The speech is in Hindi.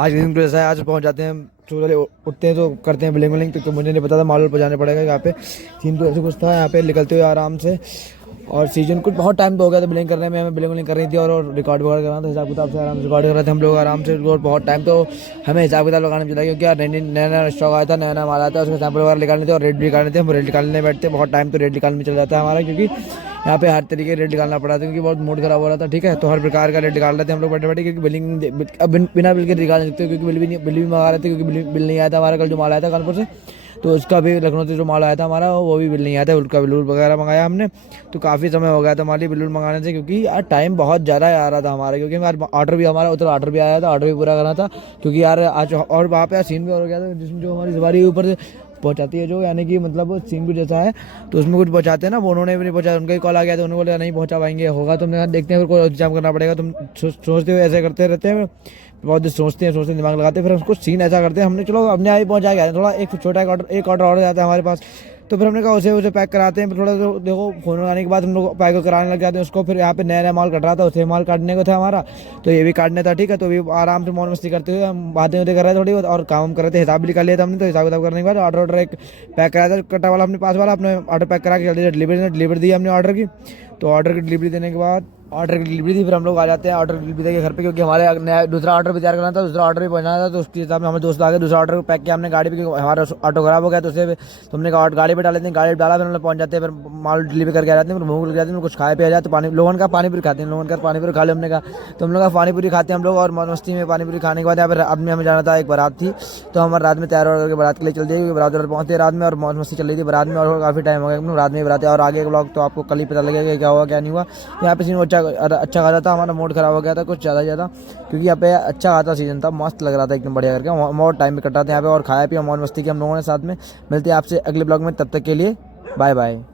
आज के दिन तो ऐसा है, आज पहुंच जाते हैं हम सुबह उठते हैं तो करते हैं बिलिंग विलिंग, तो मुझे नहीं पता था माल पहुँचाने पड़ेगा यहाँ पे। सीन तो ऐसे कुछ था यहाँ पे, निकलते हुए आराम से। और सीजन कुछ बहुत टाइम तो हो गया था बिलिंग करने में, हमें बिलिंग विलिंग कर रही थी और रिकॉर्ड वगैरह करना था, हिसाब किताब से आराम से रिकॉर्ड कर रहे थे हम लोग आराम से। और बहुत टाइम तो हमें हिसाब किताब लगाने में चला, क्योंकि यार नया नया स्टॉक आया था, नया नया माल आया था, उसके सैंपल वगैरह निकालने थे और रेट भी निकालने थे। हम रेट निकालने बैठते बहुत टाइम तो रेट निकालने में चल जाता है हमारा, क्योंकि यहाँ पे हर तरीके का रेट निकालना पड़ा था, क्योंकि बहुत मूड खराब हो रहा था। ठीक है, तो हर प्रकार का रेट निकाल रहे थे हम लोग बैठे बैठे, क्योंकि बिलिंग अब बिना बिल के निकाल नहीं सकते, क्योंकि बिल भी मंगा रहे थे, क्योंकि बिल नहीं आया था हमारा। कल जो माल आया था कानपुर से, तो उसका भी लखनऊ से जो माल आया था हमारा, वो भी बिल नहीं आया था, उसका बिल वगैरह मंगाया हमने। तो काफ़ी समय हो गया था हमारी बिल मंगाने से, क्योंकि यार टाइम बहुत ज़्यादा आ रहा था हमारा, क्योंकि यार ऑर्डर भी हमारा उधर ऑर्डर भी आया था, ऑर्डर भी पूरा करना था। क्योंकि यार आज और वहाँ पे सीन भी हो गया था, जिसमें जो हमारी सवारी ऊपर से पहुंचाती है जो, यानी कि मतलब वो सिंह भी जैसा है, तो उसमें कुछ पहुंचाते हैं ना, वो उन्होंने भी नहीं पहुंचा, उनका ही कॉल आ गया था, उन्होंने बोला नहीं पहुंचा पाएंगे, होगा तुमने कहा देखते हैं, फिर कोई इंतजाम करना पड़ेगा। तुम सोचते हुए ऐसे करते रहते हैं, बहुत देर सोचते हैं दिमाग लगाते हैं, फिर उसको सीन ऐसा करते हैं। हमने चलो अपने आप ही पहुंचा गया, थोड़ा एक छोटा एक ऑर्डर और जाता है हमारे पास, तो फिर हमने कहा उसे पैक कराते हैं। फिर थोड़ा तो देखो फोन आने के बाद हम लोग पैक कराने लग जाते हैं उसको। फिर यहाँ पे नया नया माल कट रहा था, उसे माल काटने को था हमारा, तो ये भी काटने था। ठीक है, तो अभी आराम से मौज मस्ती करते हुए हम बातें होते कर रहे थे थोड़ी बहुत, और काम कर रहे थे, हिसाब भी निकाल लिया था हमने। तो हिसाब किताब करने के बाद ऑर्डर एक पैक कराया था कटा वाला अपने पास वाला, अपने ऑर्डर पैक करा के जल्दी से डिलीवरी दी हमने ऑर्डर की। तो ऑर्डर की डिलीवरी देने के बाद ऑर्डर की डिलीवरी थी, फिर हम लोग आ जाते हैं ऑर्डर डिलीवरी देके घर पे, क्योंकि हमारे नया दूसरा ऑर्डर भी तैयार करना था, दूसरा ऑर्डर भी पहुंचाना था। तो उसके हिसाब में हमें दोस्त आ गए, दूसरा ऑर्डर पैक किया हमने गाड़ी पे, क्योंकि हमारा ऑटो खराब हो गया, तो उसे तो हमने कहा गाड़ी पे डाल देते हैं। गाड़ी पे डाला, फिर हम लोग पहुंच जाते हैं, फिर माल डिलीवरी करके आ जाते हैं। फिर भूख लग जाती है, कुछ खाए पे आ जाते, पानी लोगों का पानी पूरी खाते हैं, लोगों का पानी पूरी खा ले हमने कहा। तो हम लोग का पानी पूरी खाते हैं हम लोग, और मस्ती में पानी पूरी खाने के बाद यहाँ पर अब हमें जाना था, एक बारात थी, तो हमारे रात में तैयार होकर बारात के लिए चल दिए, क्योंकि बारात पहुंचते रात में, और मौज मस्ती चल रही थी बारात में, और काफ़ी टाइम हो गया रात में बारात। और आगे ब्लॉग तो आपको कल ही पता लगेगा क्या हुआ क्या नहीं हुआ। यहाँ पे सीन अच्छा खासा था, हमारा मूड खराब हो गया था कुछ ज़्यादा, क्योंकि यहाँ पे अच्छा खासा सीजन था, मस्त लग रहा था एकदम बढ़िया करके, बहुत टाइम भी कटा था यहाँ पे, और खाया पिया मौज मस्ती की हम लोगों ने साथ में। मिलते हैं आपसे अगले ब्लॉग में, तब तक के लिए बाय बाय।